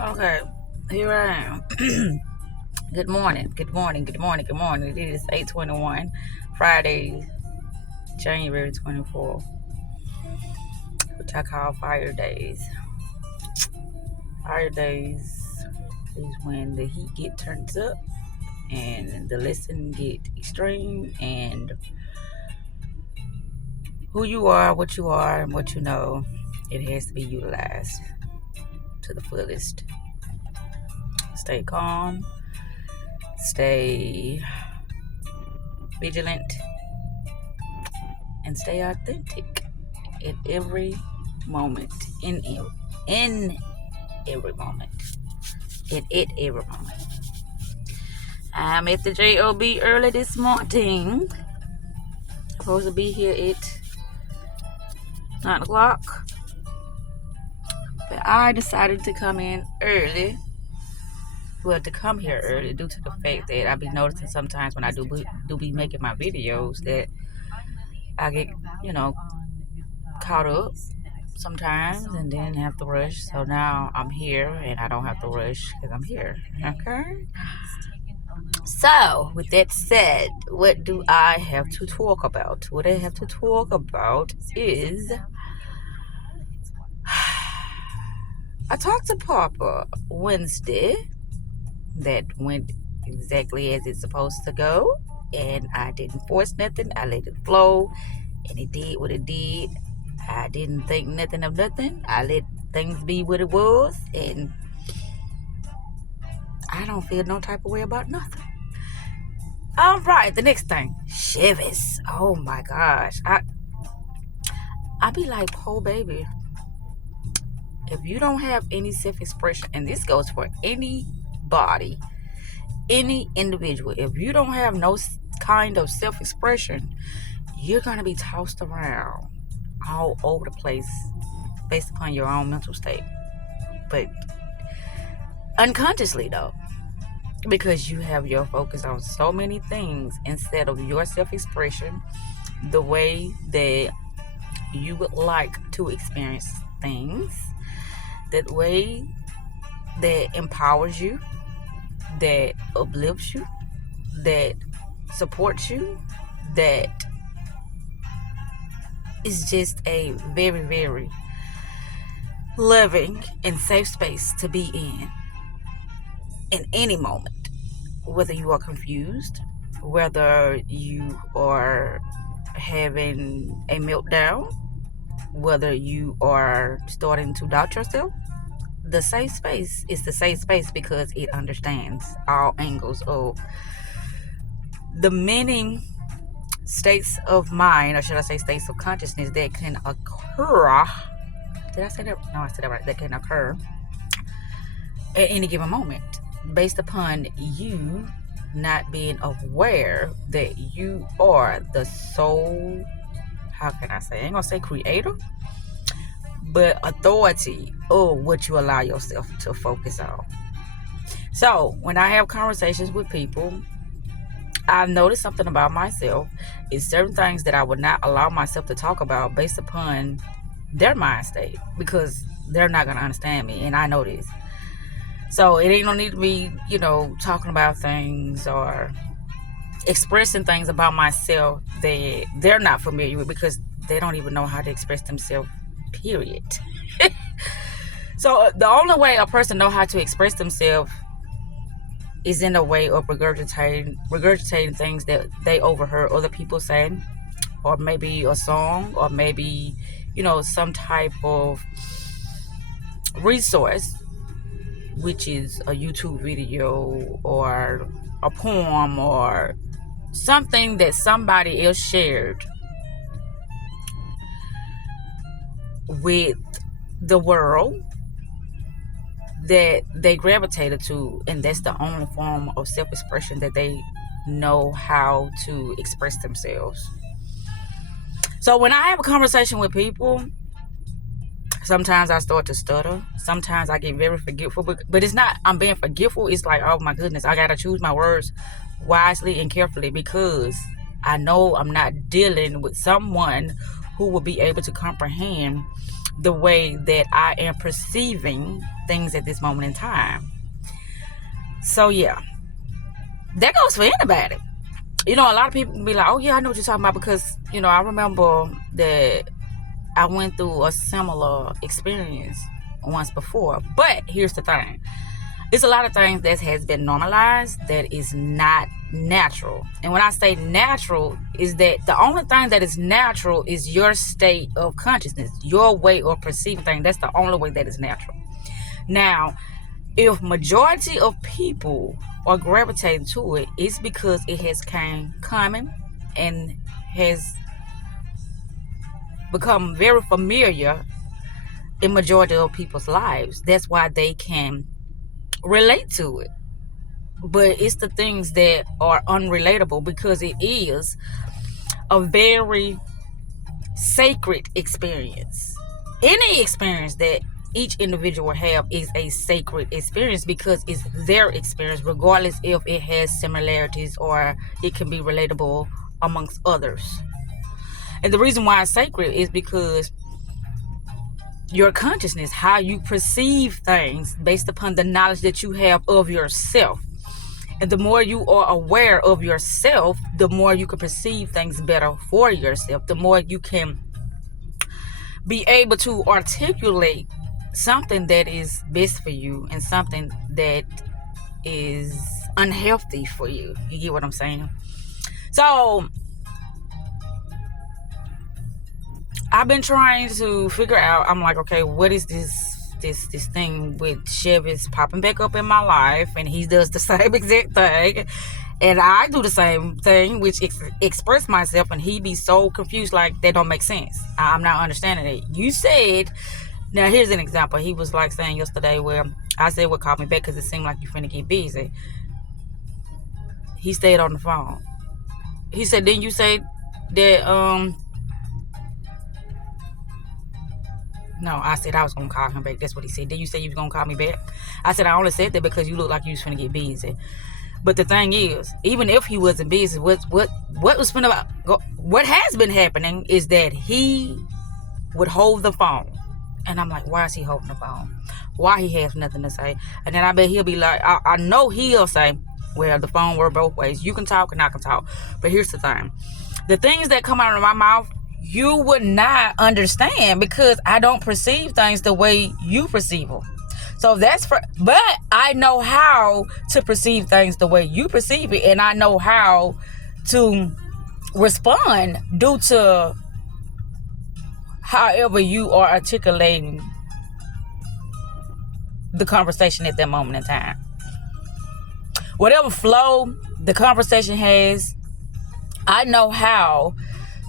Okay, here I am. Good morning, good morning, good morning, good morning. It is 8:21, Friday, January 24th, which I call Fire Days. Fire Days is when the heat get turned up and the lesson get extreme, and who you are, and what you know, it has to be utilized to the fullest. Stay calm, stay vigilant, and stay authentic in every moment. In every moment. In every moment. I'm at the job early this morning. Supposed to be here at 9 o'clock. But I decided to come in early. Well, to come here early due to the fact that I be noticing sometimes when I do be making my videos that I get, caught up sometimes and then have to rush. So now I'm here and I don't have to rush because I'm here. Okay? So, with that said, what do I have to talk about? What I have to talk about is I talked to Papa Wednesday. That went exactly as it's supposed to go, and I didn't force nothing. I let it flow, and it did what it did. I didn't think nothing of nothing. I let things be what it was, and I don't feel no type of way about nothing. All right, the next thing, Chivas. Oh my gosh, I be like, oh baby, if you don't have any self-expression, and this goes for anybody, any individual, if you don't have no kind of self-expression, you're gonna be tossed around all over the place based upon your own mental state, but unconsciously though, because you have your focus on so many things instead of your self-expression, the way that you would like to experience things, that way that empowers you, that uplifts you, that supports you, that is just a very, very loving and safe space to be in any moment. Whether you are confused, whether you are having a meltdown, whether you are starting to doubt yourself, the safe space is the safe space because it understands all angles of the many states of mind, or should I say states of consciousness, that can occur. Did I say that? No, I said that right. That can occur at any given moment based upon you not being aware that you are the sole, how can I say, I ain't gonna say creator, but authority of what you allow yourself to focus on. So when I have conversations with people, I've noticed something about myself is certain things that I would not allow myself to talk about based upon their mind state, because they're not going to understand me, and I know this. So it ain't no need to be, talking about things or expressing things about myself that they're not familiar with, because they don't even know how to express themselves, period. So the only way a person know how to express themselves is in a way of regurgitating things that they overheard other people saying, or maybe a song, or maybe, some type of resource, which is a YouTube video or a poem or something that somebody else shared with the world that they gravitated to, and that's the only form of self-expression that they know how to express themselves. So when I have a conversation with people, sometimes I start to stutter. Sometimes I get very forgetful, but it's not I'm being forgetful. It's like, oh my goodness, I gotta choose my words wisely and carefully, because I know I'm not dealing with someone who will be able to comprehend the way that I am perceiving things at this moment in time. So yeah, that goes for anybody. A lot of people be like, oh yeah, I know what you're talking about, because I remember that I went through a similar experience once before. But here's the thing. It's a lot of things that has been normalized that is not natural. And when I say natural, is that the only thing that is natural is your state of consciousness, your way of perceiving things. That's the only way that is natural. Now, if majority of people are gravitating to it, it's because it has common and has become very familiar in majority of people's lives. That's why they can relate to it. But it's the things that are unrelatable, because it is a very sacred experience. Any experience that each individual have is a sacred experience, because it's their experience, regardless if it has similarities or it can be relatable amongst others. And the reason why it's sacred is because your consciousness, how you perceive things based upon the knowledge that you have of yourself. And the more you are aware of yourself, the more you can perceive things better for yourself. The more you can be able to articulate something that is best for you and something that is unhealthy for you. You get what I'm saying? So I've been trying to figure out, I'm like, okay, what is this thing with Chevy's popping back up in my life, and he does the same exact thing, and I do the same thing, which express myself, and he be so confused, like that don't make sense. I'm not understanding it. You said, now here's an example. He was like saying yesterday, where I said, well, call me back because it seemed like you finna get busy. He stayed on the phone. He said, didn't you say that no, I said I was going to call him back. That's what he said. Did you say you was going to call me back? I said, I only said that because you look like you was finna get busy. But the thing is, even if he wasn't busy, what has been happening is that he would hold the phone. And I'm like, why is he holding the phone? Why he has nothing to say? And then I bet he'll be like, I know he'll say, well, the phone works both ways. You can talk and I can talk. But here's the thing. The things that come out of my mouth, you would not understand, because I don't perceive things the way you perceive them. So but I know how to perceive things the way you perceive it, and I know how to respond due to however you are articulating the conversation at that moment in time. Whatever flow the conversation has, I know how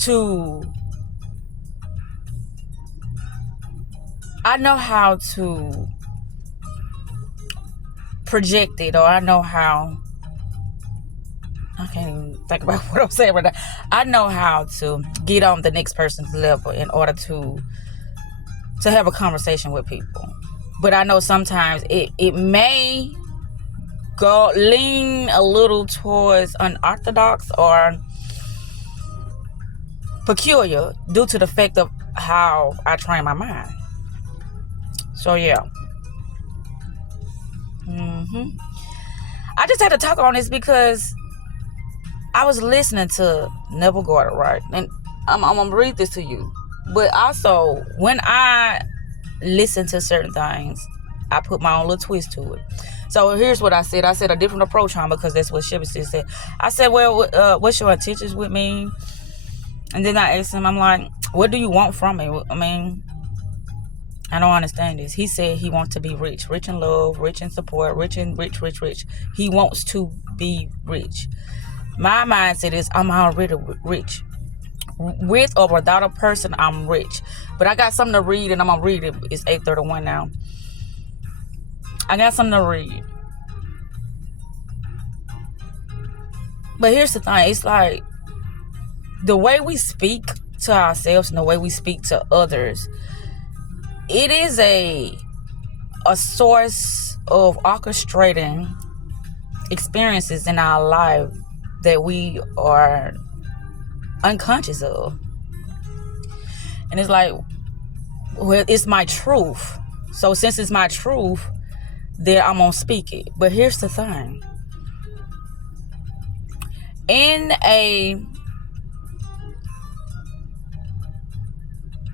to project it, or I know how, I can't even think about what I'm saying right now. I know how to get on the next person's level in order to have a conversation with people. But I know sometimes it may lean a little towards unorthodox or peculiar due to the fact of how I train my mind. So yeah. I just had to talk on this because I was listening to Neville Gordon, right? And I'm gonna read this to you. But also, when I listen to certain things, I put my own little twist to it. So here's what I said. I said a different approach on, because that's what Chevy said. I said, well, what's your intentions with me? And then I asked him, I'm like, what do you want from me? I mean, I don't understand this. He said he wants to be rich in love, rich in support, rich. He wants to be rich. My mindset is I'm already rich. With or without a person, I'm rich. But I got something to read, and I'm going to read it. It's 8:31 now. I got something to read. But here's the thing. It's like the way we speak to ourselves and the way we speak to others, it is a source of orchestrating experiences in our life that we are unconscious of. And it's like Well, it's my truth. So since it's my truth, then I'm gonna speak it. But here's the thing.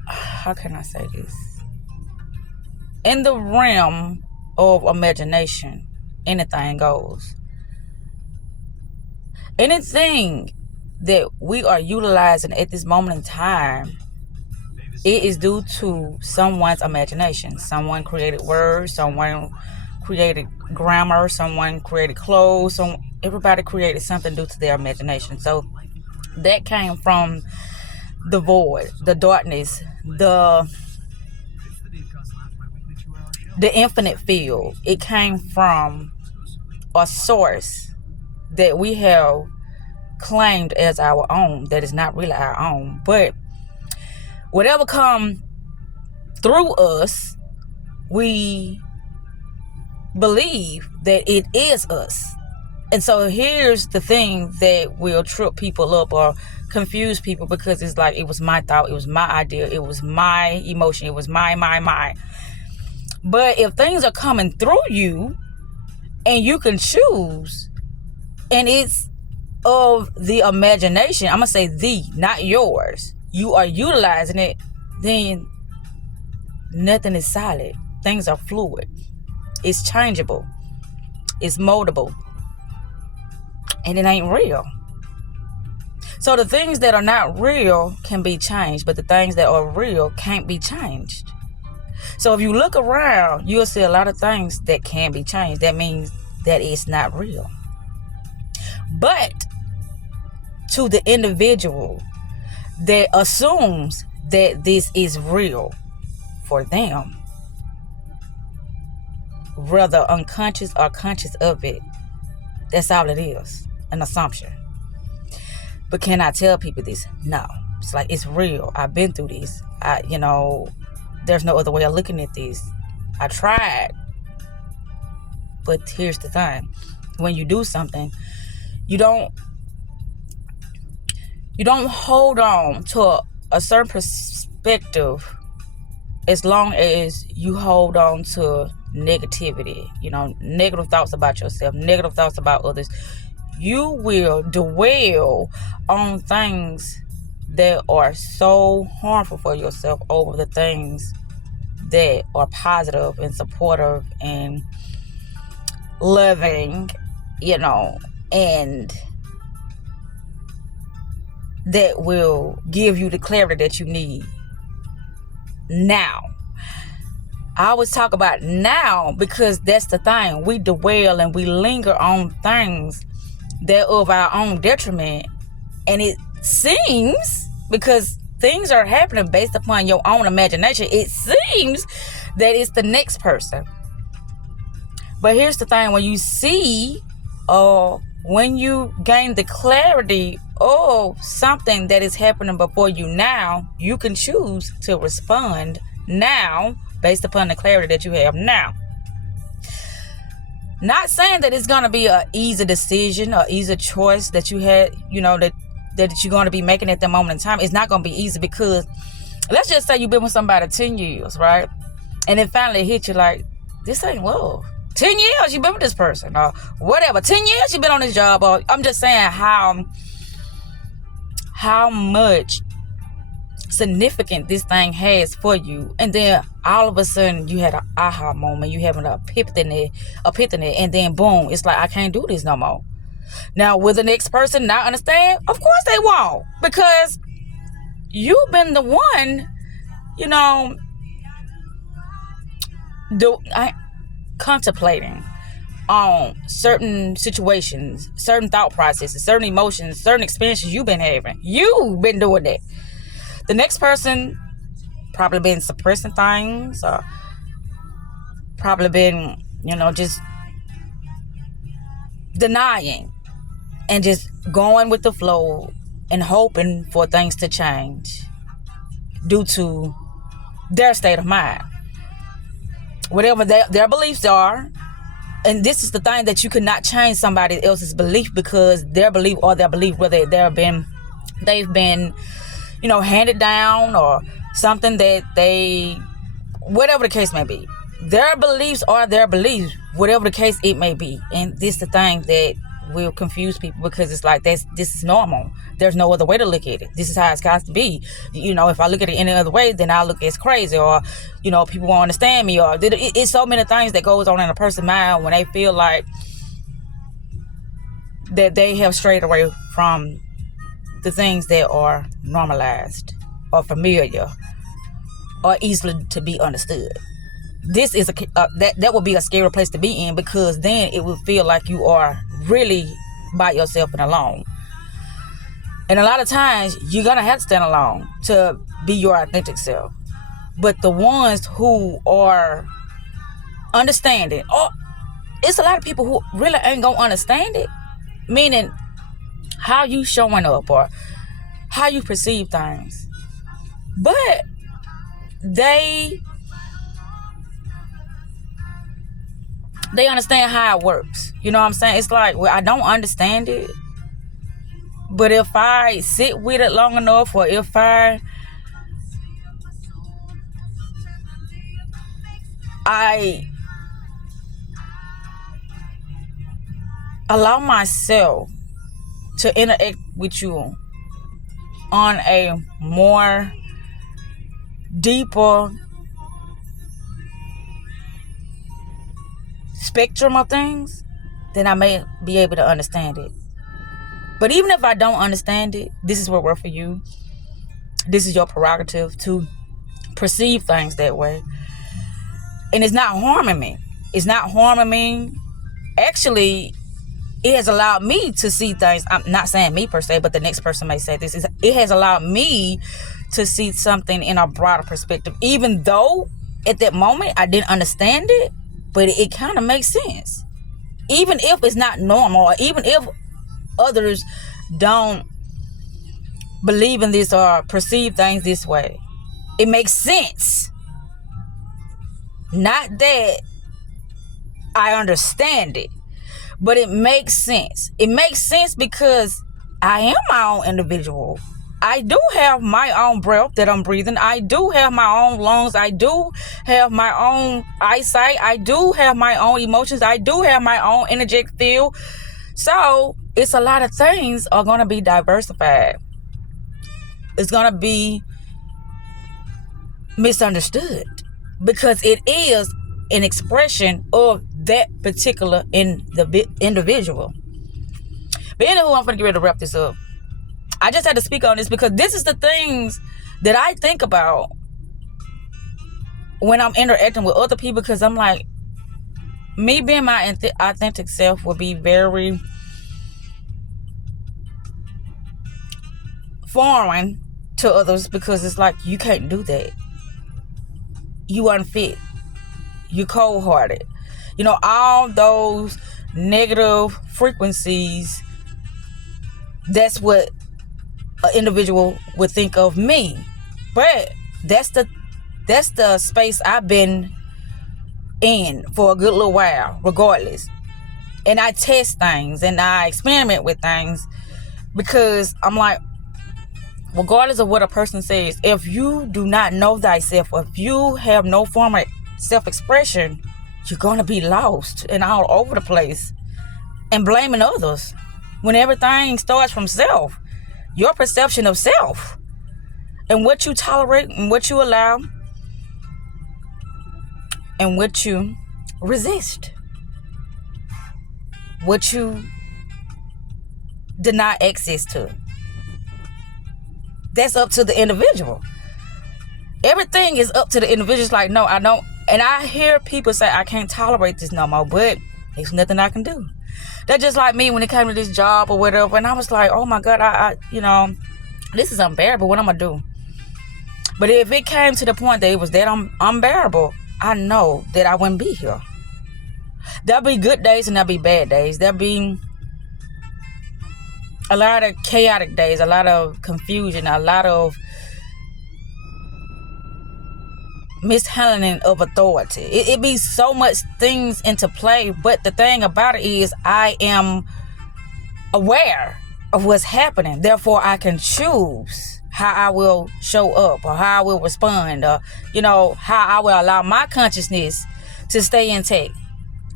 How can I say this? In the realm of imagination, anything goes. Anything that we are utilizing at this moment in time, it is due to someone's imagination. Someone created words, someone created grammar, someone created clothes, everybody created something due to their imagination. So that came from the void, the darkness, the infinite field. It came from a source that we have claimed as our own, that is not really our own. But whatever come through us, we believe that it is us. And so here's the thing that will trip people up or confuse people, because it's like, it was my thought, it was my idea, it was my emotion, it was my. But if things are coming through you and you can choose, and it's of the imagination, I'm gonna say not yours, you are utilizing it, then nothing is solid. Things are fluid. It's changeable. It's moldable. And it ain't real. So the things that are not real can be changed, but the things that are real can't be changed. So if you look around, you'll see a lot of things that can be changed. That means that it's not real. But to the individual that assumes that this is real for them, whether unconscious or conscious of it, that's all it is, an assumption. But can I tell people this? No. It's like, it's real. I've been through this. There's no other way of looking at this. I tried. But here's the thing. When you do something, you don't hold on to a certain perspective as long as you hold on to negativity, negative thoughts about yourself, negative thoughts about others. You will dwell on things that are so harmful for yourself over the things that are positive and supportive and loving, and that will give you the clarity that you need now. I always talk about now because that's the thing. We dwell and we linger on things that are of our own detriment. And it seems, because things are happening based upon your own imagination, it seems that it's the next person. But here's the thing. When you see, or when you gain the clarity of something that is happening before you now, you can choose to respond now based upon the clarity that you have now. Not saying that it's going to be an easy decision or easy choice that you had, that you're going to be making at that moment in time. It's not going to be easy, because let's just say you've been with somebody 10 years, right? And then finally it hit you like, this ain't love. 10 years you've been with this person, or whatever. 10 years you've been on this job, or I'm just saying how much significant this thing has for you. And then all of a sudden you had an aha moment, you have an epiphany, and then boom, it's like, I can't do this no more. Now, will the next person not understand? Of course they won't, because you've been the one, contemplating on certain situations, certain thought processes, certain emotions, certain experiences you've been having. You've been doing that. The next person probably been suppressing things, or probably been, just denying and just going with the flow and hoping for things to change due to their state of mind. Whatever their beliefs are. And this is the thing, that you cannot change somebody else's belief, because their belief, whether they've been handed down, or something that they whatever the case may be. Their beliefs are their beliefs, whatever the case it may be. And this is the thing that will confuse people, because it's like this is normal. There's no other way to look at it. This is how it's got to be. If I look at it any other way, then I look as crazy, or people won't understand me, or it's so many things that goes on in a person's mind when they feel like that they have strayed away from the things that are normalized or familiar or easily to be understood. This is that would be a scary place to be in, because then it would feel like you are really by yourself and alone. And a lot of times you're gonna have to stand alone to be your authentic self. But the ones who are understanding, it's a lot of people who really ain't gonna understand it, meaning how you showing up or how you perceive things. But they understand how it works. You know what I'm saying? It's like, well, I don't understand it, but if I sit with it long enough, or if I allow myself to interact with you on a more deeper spectrum of things, then I may be able to understand it. But even if I don't understand it, this is what works for you. This is your prerogative to perceive things that way. And it's not harming me. It's not harming me. Actually, it has allowed me to see things. I'm not saying me per se, but the next person may say this. It has allowed me to see something in a broader perspective, even though at that moment I didn't understand it, but it kind of makes sense. Even if it's not normal, or even if others don't believe in this or perceive things this way, it makes sense. Not that I understand it, but it makes sense. It makes sense because I am my own individual. I do have my own breath that I'm breathing. I do have my own lungs. I do have my own eyesight. I do have my own emotions. I do have my own energetic field. So it's a lot of things are going to be diversified. It's going to be misunderstood because it is an expression of that particular individual. But anywho, I'm going to get ready to wrap this up. I just had to speak on this because this is the things that I think about when I'm interacting with other people, because I'm like, me being my authentic self would be very foreign to others, because it's like, you can't do that. You unfit. You cold-hearted. All those negative frequencies, that's what an individual would think of me. But that's the space I've been in for a good little while, regardless. And I test things and I experiment with things, because I'm like, regardless of what a person says, if you do not know thyself, if you have no form of self-expression, you're going to be lost and all over the place and blaming others, when everything starts from self. Your perception of self and what you tolerate and what you allow and what you resist, what you deny access to. That's up to the individual. Everything is up to the individual. It's like, no, I don't. And I hear people say, I can't tolerate this no more, but there's nothing I can do. That's just like me when it came to this job or whatever. And I was like, oh my God, I this is unbearable. What I'm going to do? But if it came to the point that it was that unbearable, I know that I wouldn't be here. There'll be good days and there'll be bad days. There'll be a lot of chaotic days, a lot of confusion, a lot of mishandling of authority. It be so much things into play, but the thing about it is I am aware of what's happening. Therefore, I can choose how I will show up, or how I will respond, or, you know, how I will allow my consciousness to stay intact,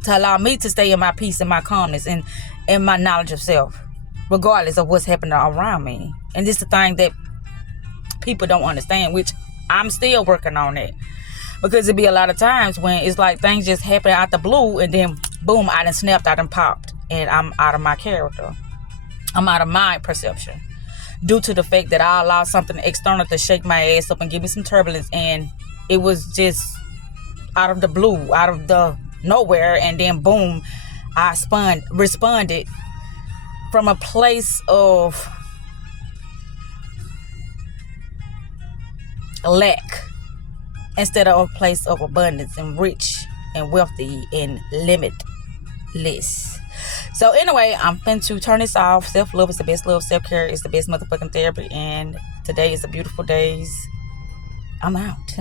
to allow me to stay in my peace and my calmness and my knowledge of self, regardless of what's happening around me. And this is the thing that people don't understand, which I'm still working on it. Because it be a lot of times when it's like things just happen out the blue, and then boom, I done snapped, I done popped, and I'm out of my character. I'm out of my perception, due to the fact that I allowed something external to shake my ass up and give me some turbulence, and it was just out of the blue, out of the nowhere, and then boom, I responded from a place of lack instead of a place of abundance and rich and wealthy and limitless. So anyway, I'm finna to turn this off. Self-love is the best love. Self-care is the best motherfucking therapy. And today is a beautiful day. I'm out.